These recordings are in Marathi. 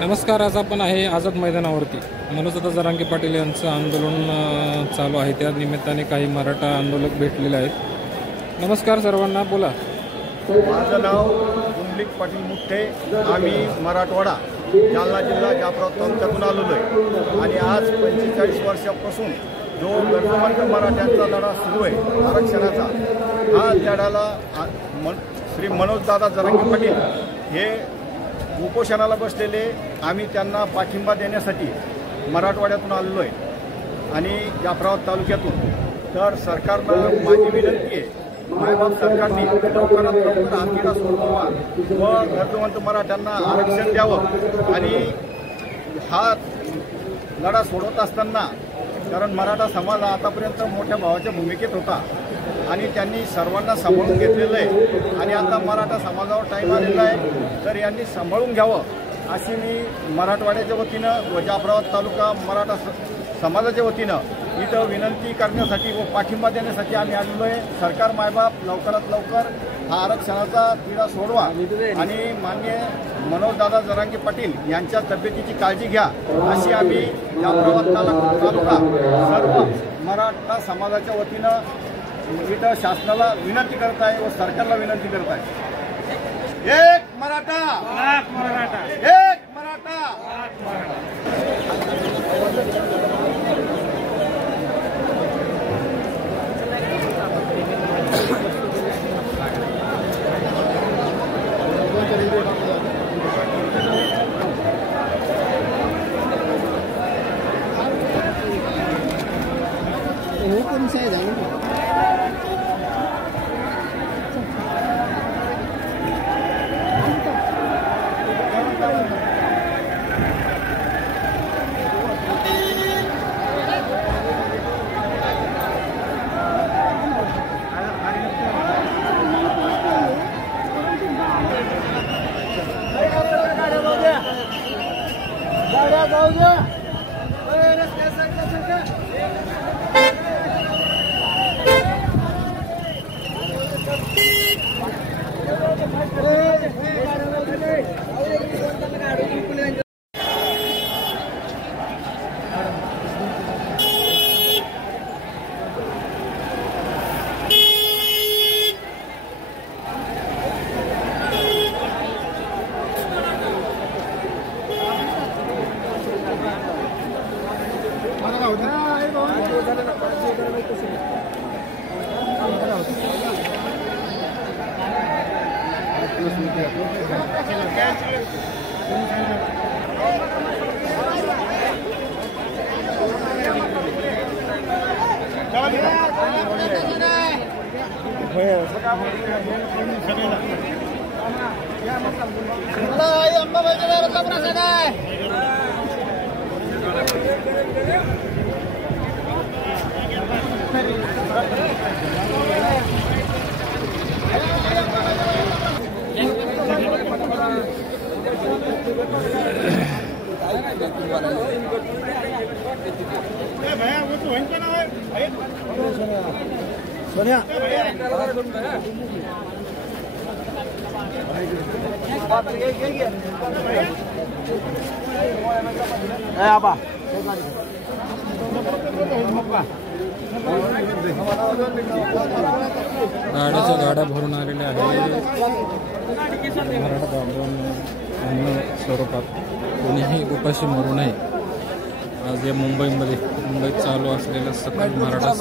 नमस्कार। आज आपण आहे आझाद मैदानावरती। मनोजदादा जरांगे पाटील यांचं आंदोलन चालू आहे, त्या निमित्ताने काही मराठा आंदोलक भेटलेले आहेत। नमस्कार सर्वांना, बोला। माझं नाव कुंडलिक पाटील मुठे, आम्ही मराठवाडा जालना जिल्हा जाफराबाद तालुक्यातून आलेलो आहे आणि आज 45 वर्षापासून जो गरजवंत मराठ्यांचा लढा सुरू आहे आरक्षणाचा, हा लढ्याला श्री मनोजदादा जरांगे पाटील हे उपोषणाला बसलेले, आम्ही त्यांना पाठिंबा देण्यासाठी मराठवाड्यातून आलेलो आहे आणि जाफराबाद तालुक्यातून। तर सरकारनं माझी विनंती आहे, मायबाप सरकारने लवकरात लवकर आरक्षण सोडवावा व गरजवंत मराठ्यांना आरक्षण द्यावं। आणि हा लढा सोडवत असताना, कारण मराठा समाज आतापर्यंत मोठ्या भावाच्या भूमिकेत होता आणि त्यांनी सर्वांना सांभाळून घेतलेलं आहे आणि आता मराठा समाजावर टाईम आलेला आहे, तर यांनी सांभाळून घ्यावं अशी मी मराठवाड्याच्या वतीनं व जाफराबाद तालुका मराठा समाजाच्या वतीनं इथं विनंती करण्यासाठी व पाठिंबा देण्यासाठी आम्ही आलेलो आहे। सरकार मायबाप लवकरात लवकर हा आरक्षणाचा तिढा सोडवा आणि माननीय मनोजदादा जरांगे पाटील यांच्या तब्येतीची काळजी घ्या अशी आम्ही जाफराबाद तालुका सर्व मराठा समाजाच्या वतीनं इथं शासनाला विनंती करत आहे व सरकारला विनंती करत आहे। एक मराठा, एक मराठा, एक मराठा। सोनिया आबा गाड्याच्या गाड्या भरून आलेल्या आहेत। मराठा अन्न स्वरूपात कोणीही उपाशी मरू नये। आज या मुंबईत चालू असलेला सकल मराठा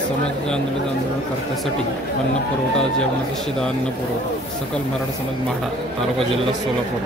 समाज आंदोलन करण्यासाठी अन्न पुरवठा, जेवणाचा शिधा अन्न पुरवठा सकल मराठा समाज म्हाडा, तालुका जिल्हा सोलापूर।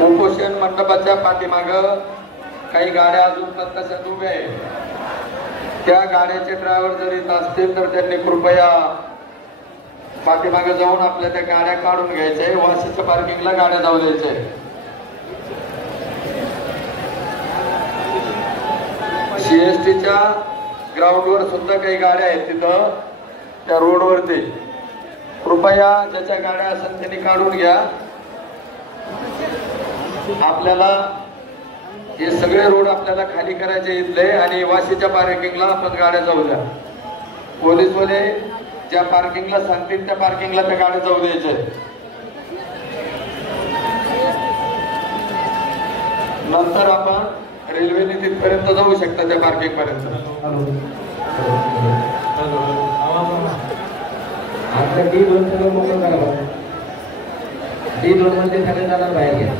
उपोषण मंडपाच्या पाठीमाग काही गाड्या अजून पण तशाच उभ्या आहेत. त्या गाड्याचे ड्रायव्हर जर येत असतील तर त्यांनी कृपया पाठीमागे जाऊन आपल्या त्या गाड्या काढून घ्यायच्या. वाशीच्या पार्किंगला गाड्या जाऊ द्यायच्या. सीएसटीच्या ग्राउंडवर सुद्धा काही गाड्या आहेत तिथं त्या रोडवरती. कृपया ज्याच्या गाड्या असेल त्यांनी काढून घ्या. आपल्याला हे सगळे रोड आपल्याला खाली करायचे इथले आणि वाशीच्या पार्किंगला आपण गाड्या जाऊ द्या. पोलीसवाले ज्या पार्किंगला सांगतील त्या पार्किंगला त्या गाड्या जाऊ द्यायच्या. नंतर आपण रेल्वेने तिथपर्यंत जाऊ शकता त्या पार्किंग पर्यंत. आता D2 सगळं मोकळं करा. D2 मध्ये सगळे जाणार बाहेर घ्या.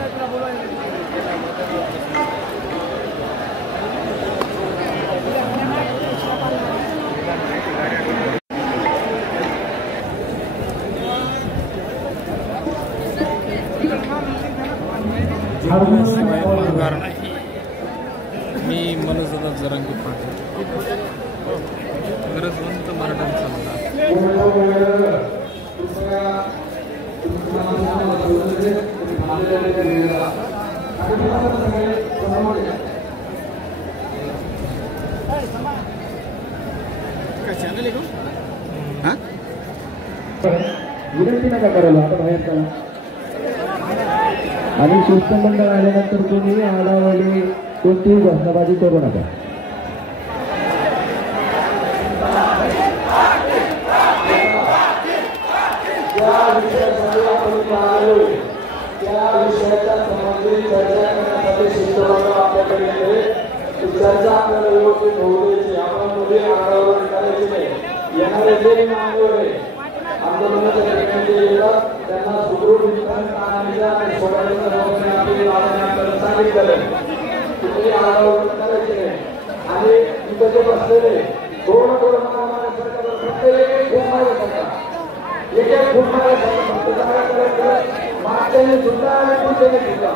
माघार नाही. मी मनोजदादा जरांगे पाटील, गरजवंत मराठ्यांचा मला. विनंती नका करायला. आता बाहेर चला आणि शिष्टमंडळ आल्यानंतर तुम्ही आडावाडी कोणतीही घोषणाबाजी करू नका. त्या विषयाच्या संबंधित चर्चा करण्यासाठी शिष्टमंडळ आपल्याकडे चर्चा आपल्याला व्यवस्थित होऊ द्यायची. आपण मध्ये आंदोलन करायचे नाही. येणारे जे मागणी आंदोलनाच्या ठिकाणी येतात त्यांना सुदृढ सांगितलं. तुम्ही आंदोलन करायचे नाही. आणि तिथे जे बसलेले दोन एक एक फूट मागे मागच्याने सुद्धा आणि पुढच्याने सुद्धा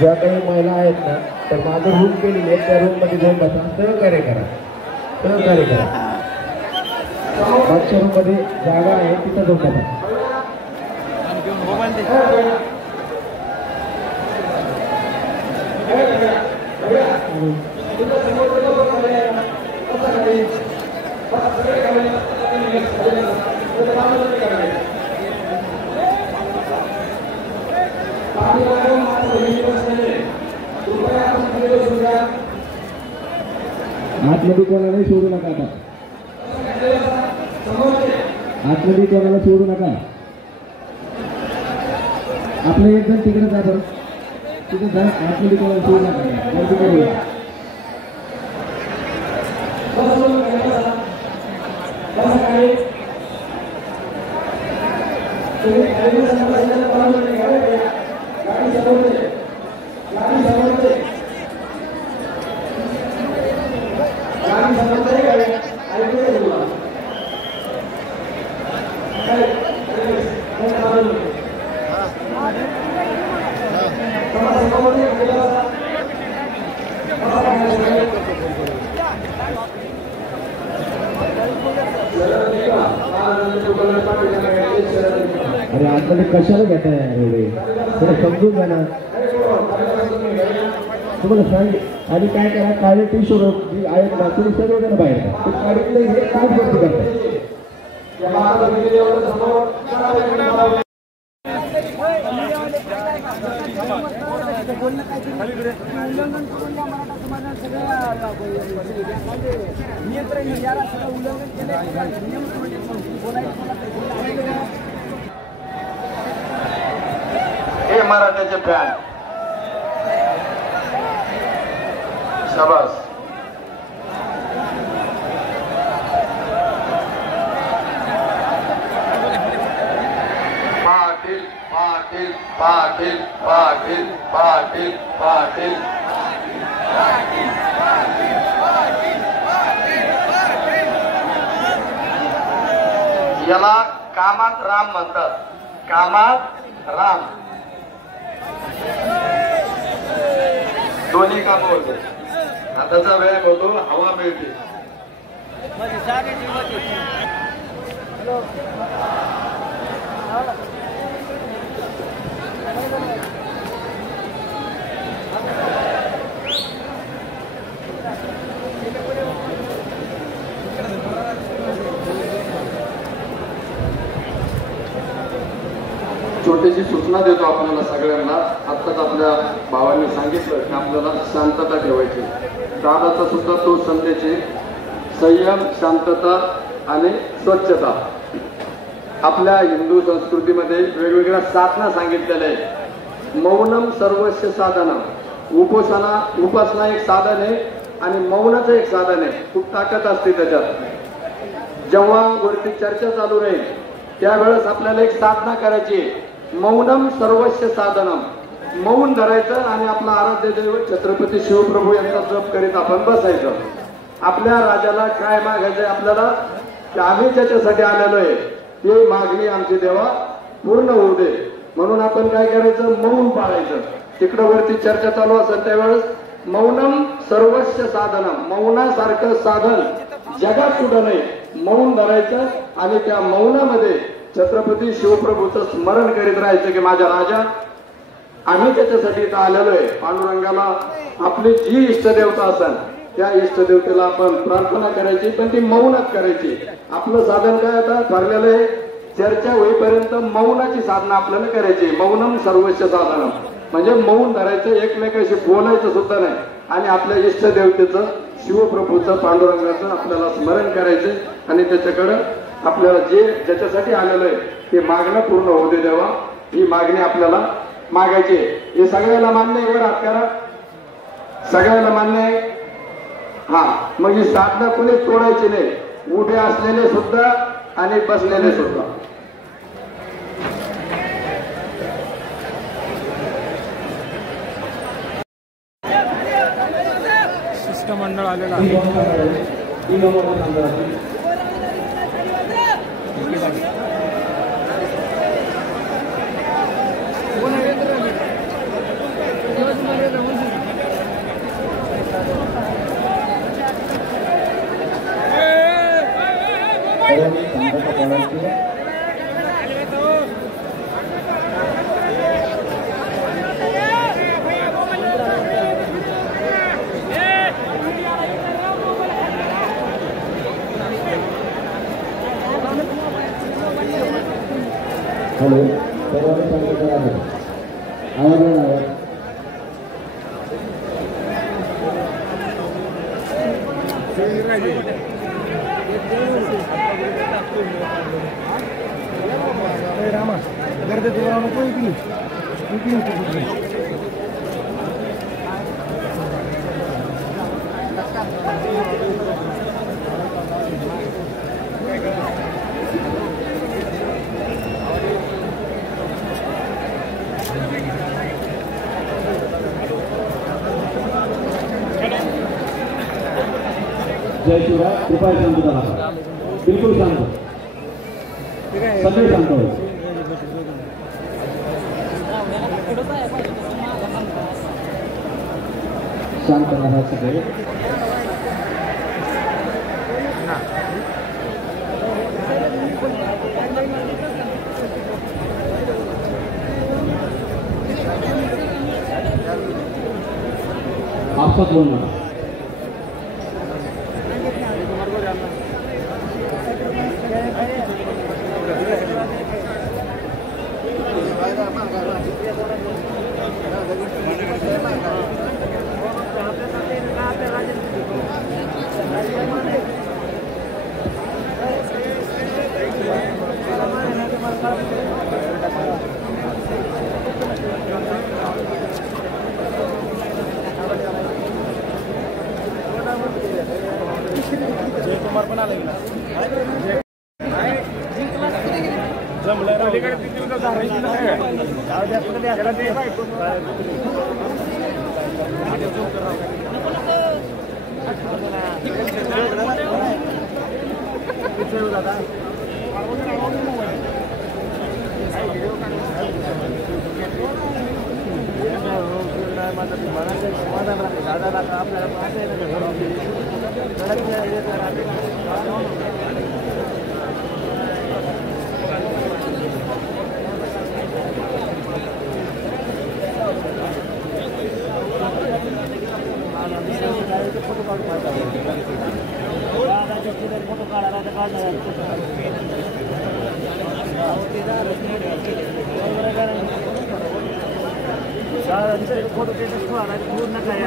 ज्या काही महिला आहेत ना तर माझं रूम केलेली आहे त्या रूम मध्ये जाऊन बसा सहकार्य करा सहकार्य करा मागच्या रूम मध्ये जागा आहे तिथं जाऊन बसा आतमध्ये कोणालाही सोडू नका आता आतमध्ये कोणाला सोडू नका आपलं एक जण तिकडे जा बरं तिथे जा आतमध्ये कोणाला सोडू नका गर्दी करूया अरे आतमध्ये कशाला घेताय एवढे थोडं समजून घ्या ना तुम्हाला सांग आणि काय करा काळे टी शर्ट जी आहेत ना तुम्ही सगळेजण बाहेर ते काढीतलं हे काय गोष्टी करताय हे मराठ्याचे फॅन शाबास पाटील पाटील पाटील पाटील पाटील पाटील याला कामात राम म्हणतात कामात राम दोन्ही काम होते हाताचा व्यायाम होतो हवा मिळते छोटीशी सूचना देतो आपल्याला सगळ्यांना. आत्ताच आपल्या भावांनी सांगितलं की आपल्याला शांतता ठेवायची. दादाचा सुद्धा तो संदेश आहे, संयम, शांतता आणि स्वच्छता. आपल्या हिंदू संस्कृतीमध्ये वेगवेगळ्या साधना सांगितलेल्या आहेत. मौनम सर्वस्व साधना. उपासना एक साधन आहे आणि मौनाचं एक साधन आहे. खूप ताकद असते त्याच्यात. जेव्हा वरती चर्चा चालू राहील त्यावेळेस आपल्याला एक साधना करायची आहे. मौनम सर्वस्व साधनम. मौन धरायचं आणि आपला आराध्य दैवत छत्रपती शिवप्रभू यांचा जप करीत आपण बसायचं. आपल्या राजाला काय मागायचंय आपल्याला, की आम्ही ज्याच्यासाठी आलेलो आहे ते मागणी आमची देवा पूर्ण होऊ दे. म्हणून आपण काय करायचं, मौन पाळायचं. तिकडं वरती चर्चा चालू असेल त्यावेळेस मौनम सर्वस्व साधनम. मौनासारखं साधन जगात कुठं नाही. मौन धरायचं आणि त्या मौनामध्ये छत्रपती शिवप्रभूचं स्मरण करीत राहायचं की माझ्या राजा, आम्ही त्याच्यासाठी इथं आलेलो आहे. पांडुरंगाला आपली जी इष्टदेवता असेल त्या इष्टदेवतेला आपण प्रार्थना करायची, पण ती मौनात करायची. आपलं साधन काय आता ठरलेलं आहे, चर्चा होईपर्यंत मौनाची साधना आपल्याला करायची. मौनम सर्वस्व साधनम म्हणजे मौन धरायचं, एकमेकाशी बोलायचं सुद्धा नाही आणि आपल्या इष्टदेवतेचं शिवप्रभूचं पांडुरंगाचं आपल्याला स्मरण करायचं आणि त्याच्याकडं आपल्याला जे ज्याच्यासाठी आलेलं आहे ते मागणं पूर्ण होऊ दे देवा. ही मागणी आपल्याला मागायची आहे. हे सगळ्याला मान्य आहे. वर हात करा. सगळ्याला मान्य आहे. हा, मग ही साधना कुणीच तोडायची नाही. उभे असलेले सुद्धा आणि बसलेले सुद्धा. शिष्टमंडळ आलेलं आहे. कोण आहे? हॅलो सर्वांनी शांतता आहे आवाज येणार जय शिवराय कृपया शांतता राहा बिलकुल शांत सगळे शांत हो शांत राहा सगळे आपसात बोलणार जयकुमार पण आला जमलं फोटो पूर्ण काय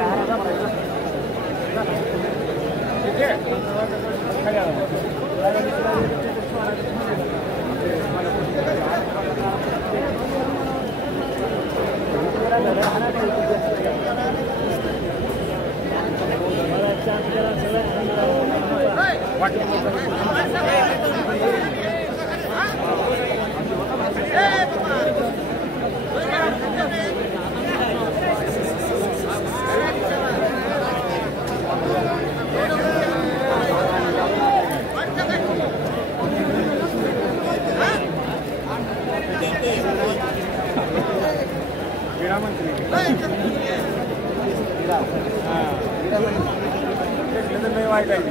वाईट आहे